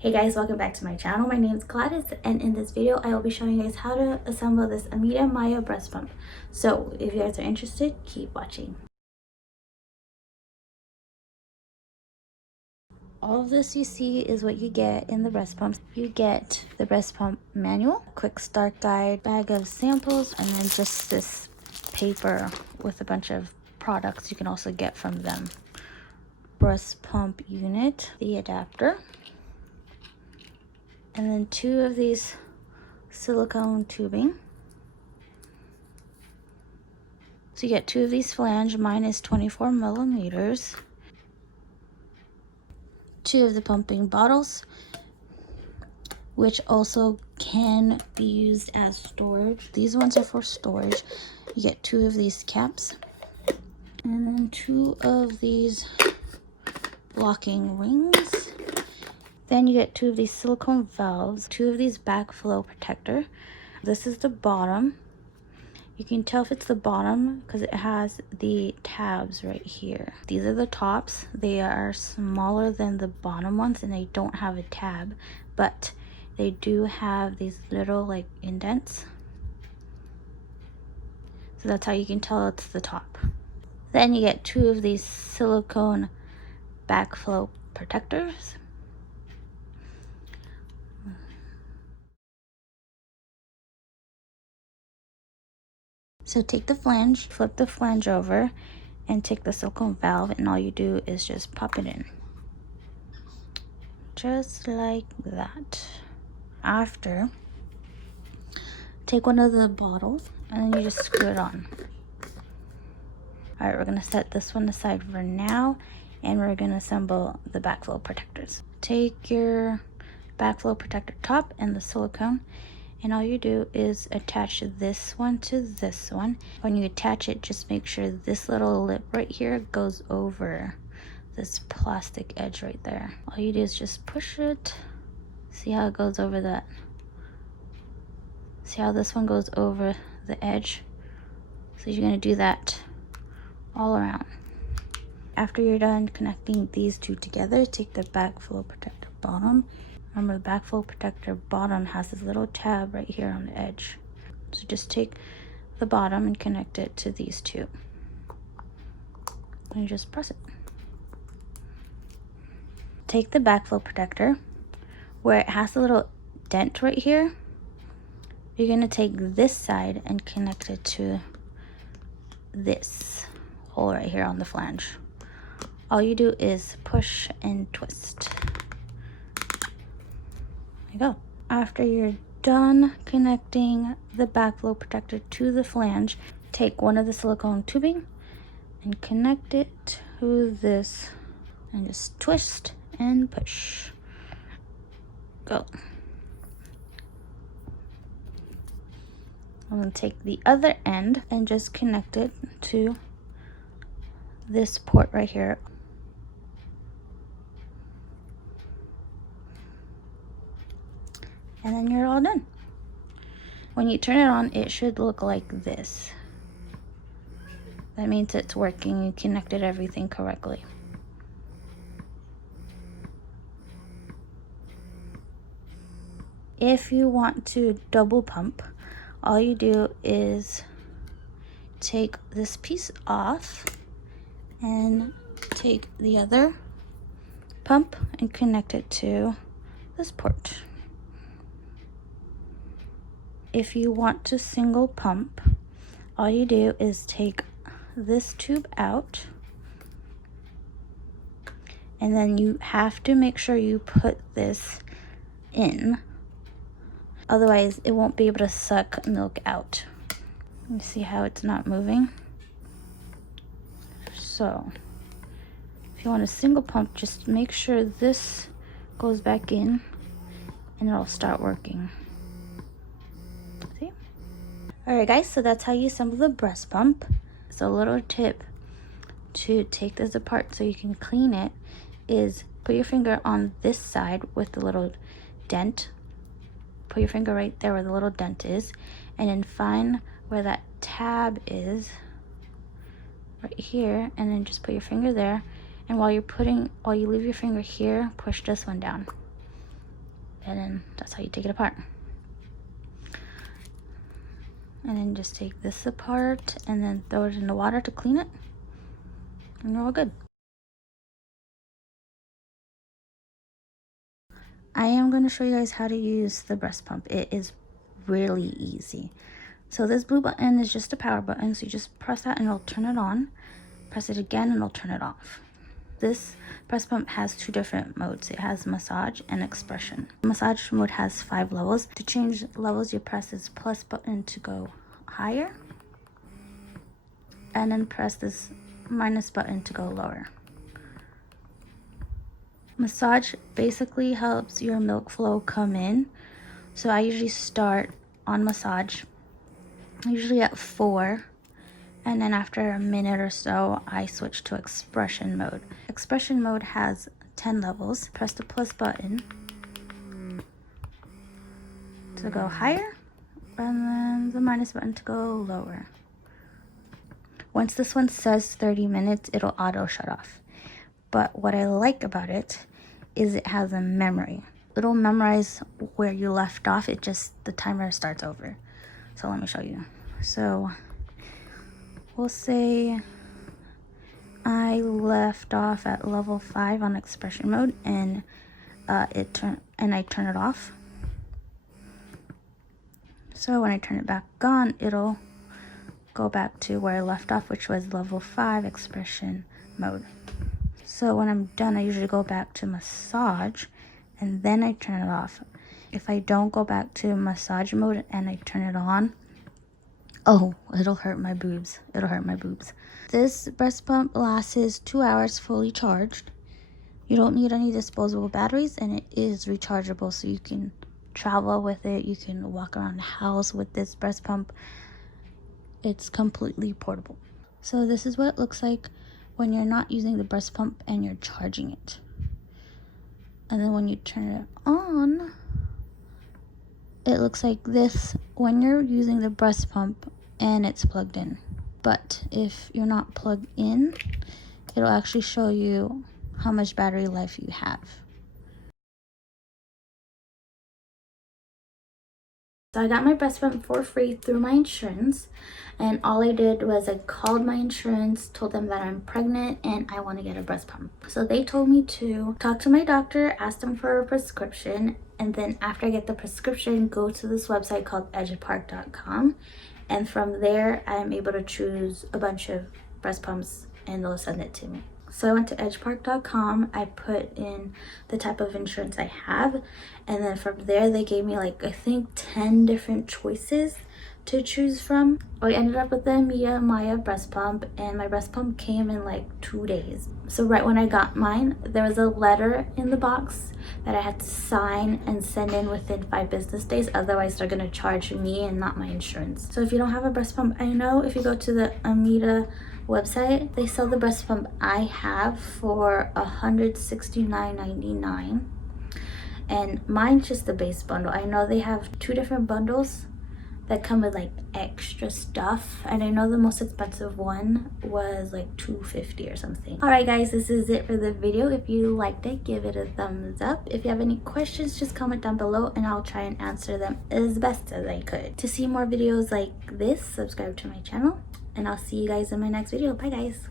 Hey guys, welcome back to my channel. My name is Gladys, and in this video I will be showing you guys how to assemble this Ameda Mya breast pump. So if you guys are interested, keep watching. All of this you see is what you get in the breast pump. You get the breast pump manual, quick start guide, bag of samples, and then just this paper with a bunch of products you can also get from them. Breast pump unit, the adapter, and then 2 of these silicone tubing. So you get 2 of these flange. Mine is 24 millimeters. 2 of the pumping bottles, which also can be used as storage. These ones are for storage. You get 2 of these caps, and then 2 of these locking rings. Then you get 2 of these silicone valves, 2 of these backflow protector. This is the bottom. You can tell if it's the bottom because it has the tabs right here. These are the tops. They are smaller than the bottom ones and they don't have a tab, but they do have these little like indents. So that's how you can tell it's the top. Then you get 2 of these silicone backflow protectors. So take the flange, flip the flange over, and take the silicone valve, and all you do is just pop it in. Just like that. After, take one of the bottles, and then you just screw it on. Alright, we're going to set this one aside for now, and we're going to assemble the backflow protectors. Take your backflow protector top and the silicone, and all you do is attach this one to this one. When you attach it, just make sure this little lip right here goes over this plastic edge right there. All you do is just push it. See how it goes over that? See how this one goes over the edge? So you're going to do that all around. After you're done connecting these 2 together, take the backflow protector bottom. Remember, the backflow protector bottom has this little tab right here on the edge. So just take the bottom and connect it to these 2. And you just press it. Take the backflow protector, where it has a little dent right here, you're going to take this side and connect it to this hole right here on the flange. All you do is push and twist. There you go. After you're done connecting the backflow protector to the flange, take one of the silicone tubing and connect it to this and just twist and push. Go. I'm going to take the other end and just connect it to this port right here. And then you're all done. When you turn it on, it should look like this. That means it's working. You connected everything correctly. If you want to double pump, all you do is take this piece off and take the other pump and connect it to this port. If you want to single pump, all you do is take this tube out, and then you have to make sure you put this in, otherwise it won't be able to suck milk out. You see how it's not moving? So if you want a single pump, just make sure this goes back in and it'll start working. See? Alright guys, so that's how you assemble the breast pump. So a little tip to take this apart so you can clean it is put your finger on this side with the little dent. Put your finger right there where the little dent is, and then find where that tab is right here, and then just put your finger there, and while you leave your finger here, push this one down. And then that's how you take it apart. And then just take this apart and then throw it in the water to clean it. And you're all good. I am going to show you guys how to use the breast pump. It is really easy. So this blue button is just a power button. So you just press that and it'll turn it on. Press it again and it'll turn it off. This breast pump has two different modes. It has massage and expression. Massage mode has 5 levels. To change levels, you press this plus button to go higher. And then press this minus button to go lower. Massage basically helps your milk flow come in. So I usually start on massage, usually at 4. And then after a minute or so, I switch to expression mode. Expression mode has 10 levels. Press the plus button to go higher, and then the minus button to go lower. Once this one says 30 minutes, it'll auto shut off. But what I like about it is it has a memory. It'll memorize where you left off. It just, the timer starts over. So let me show you. So we'll say I left off at level 5 on expression mode, and I turn it off. So when I turn it back on, it'll go back to where I left off, which was level 5 expression mode. So when I'm done, I usually go back to massage and then I turn it off. If I don't go back to massage mode and I turn it on, oh, it'll hurt my boobs. It'll hurt my boobs. This breast pump lasts 2 hours fully charged. You don't need any disposable batteries, and it is rechargeable, so you can travel with it. You can walk around the house with this breast pump. It's completely portable. So this is what it looks like when you're not using the breast pump and you're charging it. And then when you turn it on, it looks like this when you're using the breast pump and it's plugged in. But if you're not plugged in, it'll actually show you how much battery life you have. So I got my breast pump for free through my insurance, and all I did was I called my insurance, told them that I'm pregnant and I want to get a breast pump. So they told me to talk to my doctor, ask them for a prescription, and then after I get the prescription, go to this website called edgepark.com, and from there I'm able to choose a bunch of breast pumps and they'll send it to me. So I went to edgepark.com, I put in the type of insurance I have, and then from there they gave me like I think 10 different choices to choose from. I ended up with the Ameda Mya breast pump, and my breast pump came in like 2 days. So right when I got mine, there was a letter in the box that I had to sign and send in within 5 business days, otherwise they're gonna charge me and not my insurance. So if you don't have a breast pump, I know if you go to the Ameda website, they sell the breast pump I have for $169.99, and mine's just the base bundle. I know they have 2 different bundles that come with like extra stuff, and I know the most expensive one was like $250 or something. All right guys, this is it for the video. If you liked it, give it a thumbs up. If you have any questions, just comment down below and I'll try and answer them as best as I could. To see more videos like this, subscribe to my channel, and I'll see you guys in my next video. Bye guys.